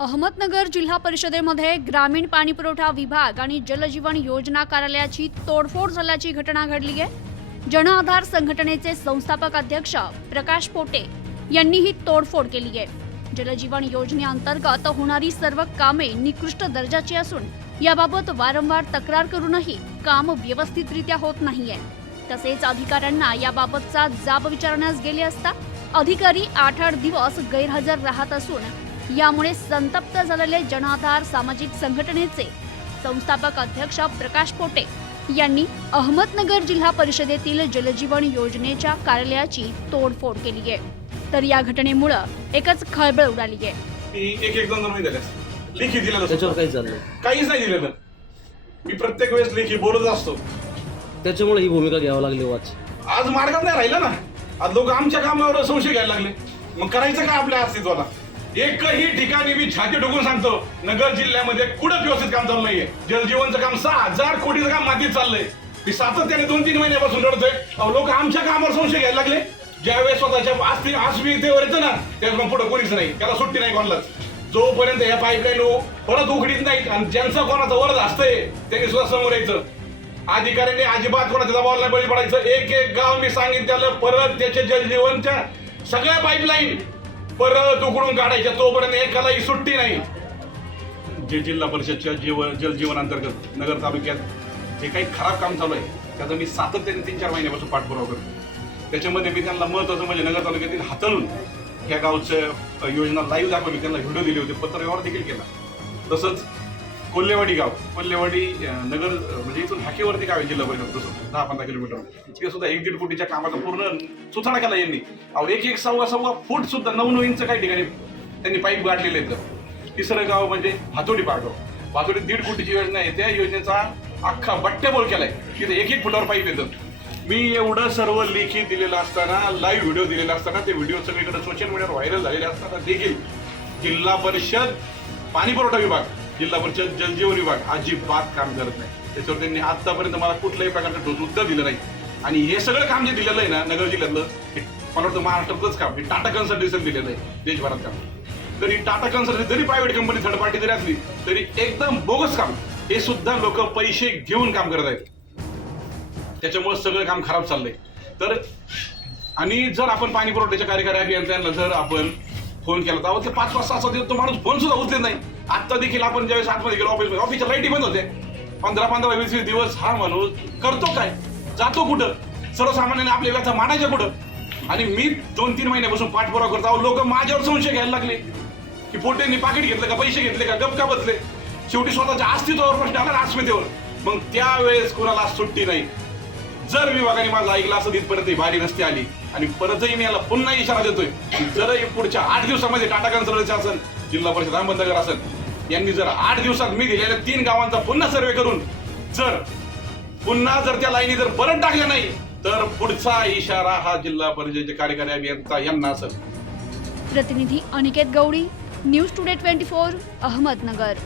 अहमदनगर जिल्हा परिषदेमध्ये ग्रामीण पाणीपुरवठा विभाग आणि जलजीवन योजना कार्यालयाची तोडफोड झाल्याची घटना घडली आहे. जन आधार संघटनेचे संस्थापक अध्यक्ष प्रकाश पोटे यांनी ही तोडफोड केली आहे. जलजीवन योजनेअंतर्गत होणारी सर्व कामे निकृष्ट दर्जाची असून याबाबत वारंवार तक्रार करूनही काम व्यवस्थितरित्या होत नाहीये. तसेच अधिकाऱ्यांना याबाबतचा जाब विचारण्यास गेले असता अधिकारी आठ आठ दिवस गैरहजर राहत असून यामुळे संतप्त झालेले जनाधार सामाजिक संघटनेचे संस्थापक अध्यक्ष प्रकाश पोटे यांनी अहमदनगर जिल्हा परिषदेतील जलजीवन योजनेच्या कार्यालयाची तोडफोड केली आहे. तर या घटनेमुळं एकच खळबळ उडाली आहे. मी एक एक लेखी दिलेलं त्याच्यावर. काही चाललंय काहीच नाही दिलेलं. मी प्रत्येक वेळेस लेखी बोलत असतो. त्याच्यामुळे ही भूमिका घ्यावी लागली वाच. आज मार्गात नाही राहिलं ना. आज लोक आमच्या कामावर संशय घ्यायला लागले. मग करायचं काय आपल्या अस्तित्वाला एकही ठिकाणी मी छाती ठोकून सांगतो नगर जिल्ह्यामध्ये कुठं व्यवस्थित काम चालू नाहीये. जलजीवनचं काम सहा हजार कोटीचं काम मातीत चाललंय. मी सातत्याने दोन तीन महिन्यापासून रडतोय. लोक आमच्या कामावर संशय घ्यायला लागले. ज्यावेळेस स्वतःच्या आस्ती अस्मितेवर येतं ना त्यावेळेस मग पुढे कोणीच नाही. त्याला सुट्टी नाही कोणालाच. जोपर्यंत या पाईपलाईन परत उघडीत नाहीत आणि ज्यांचा कोणाचा वरद असतंय त्यांनी सुद्धा समोर यायचं. अधिकाऱ्यांनी अजिबात कोणाच्या दबावाला नाही बळी पडायचं. एक एक गाव मी सांगितलं परत त्याच्या जलजीवनच्या सगळ्या पाईपलाईन परत उघडून काढायच्या तोपर्यंत एकालाही सुट्टी नाही. जे जिल्हा परिषदच्या जीवन जलजीवन अंतर्गत नगर तालुक्यात जे काही खराब काम चालू आहे त्याचा मी सातत्याने तीन चार महिन्यापासून पाठपुरावा करतो. त्याच्यामध्ये मी त्यांना महत्वाचं म्हणजे नगर तालुक्यातील हातळून या गावचं योजना लाईव्ह दाखवली त्यांना व्हिडिओ दिले होते पत्रव्यवहार देखील केला. तसंच कोल्हेवाडी गाव. कोल्हेवाडी नगर म्हणजे इथून हाकेवरती गाव आहे जिल्हा परिषद दहा पंधरा किलोमीटर. तिथे सुद्धा एक दीड कोटीच्या कामाचा पूर्ण सुथाडा केला यांनी. अहो एक एक सव्वा सव्वा फूट सुद्धा नऊ नऊ इंच काही ठिकाणी त्यांनी पाईप गाठलेले आहेत. तिसरं गाव म्हणजे हातोडी पाडगाव. भातोडी दीड कोटीची योजना आहे. त्या योजनेचा अख्खा बट्ट्याबोळ केलाय. तिथे एक एक फुटावर पाईप येतं मी एवढं सर्व लेखी दिलेलं असताना लाईव्ह व्हिडिओ दिलेला असताना ते व्हिडिओ सगळीकडे सोशल मीडियावर व्हायरल झालेले असताना देखील जिल्हा परिषद पाणी पुरवठा विभाग जिल्हा परिषद जलजीवन विभाग अजिबात काम करत नाही. त्याच्यावर त्यांनी आतापर्यंत मला कुठल्याही प्रकारचं ठोस उत्तर दिलं नाही. आणि हे सगळं काम जे दिलेलं आहे ना नगर जिल्ह्यातलं हे मला वाटतं महाराष्ट्रातलंच काम हे टाटा कन्सल्टन्सी दिलेलं आहे देशभरात काम. तरी टाटा कन्सल्टन्सी जरी प्रायव्हेट कंपनी थर्ड पार्टी जरी असली तरी एकदम बोगस काम. हे सुद्धा लोक पैसे घेऊन काम करत आहेत. त्याच्यामुळे सगळं काम खराब चाललंय. तर आणि जर आपण पाणी पुरवठ्याच्या कार्यकारी अभियंत्यांना जर आपण फोन केला तर ते पाच पाच सहा दिवस तो माणूस फोन सुद्धा उचलत नाही. आता देखील आपण ज्यावेळेस आतमध्ये गेलो ऑफिसमध्ये ऑफिसच्या लाईटी बंद होते पंधरा पंधरा वीस वीस दिवस हा माणूस करतो काय? जातो कुठं? सर्वसामान्याने आपल्या व्यथा मानायच्या कुठं? आणि मी दोन तीन महिन्यापासून पाठपुरावा करतो अहो लोक माझ्यावर संशय घ्यायला लागले. की पोटेंनी पाकिट घेतलं का पैसे घेतले का गप का बसले. शेवटी स्वतःच्या अस्तित्वावर प्रश्न आला ना अस्मितेवर. मग त्यावेळेस कोणाला सुट्टी नाही. जर विभागाने माझं ऐकलं असं तिथपर्यंत ही भारी नसती आली. आणि परतही मी याला पुन्हा इशारा देतोय. जरही जर पुढच्या आठ दिवसामध्ये टाटा कन्सल्टन्सी असेल जिल्हा परिषद अहमदनगर असेल यांनी जर आठ दिवसात मी दिलेल्या तीन गावांचा पुन्हा सर्वे करून जर पुन्हा जर त्या लाईनी जर परत टाकल्या नाही तर पुढचा इशारा हा जिल्हा परिषदेचे कार्यकारी अभियंता यांना असेल. प्रतिनिधी Aniket Gaudi news today twenty four Ahmednagar.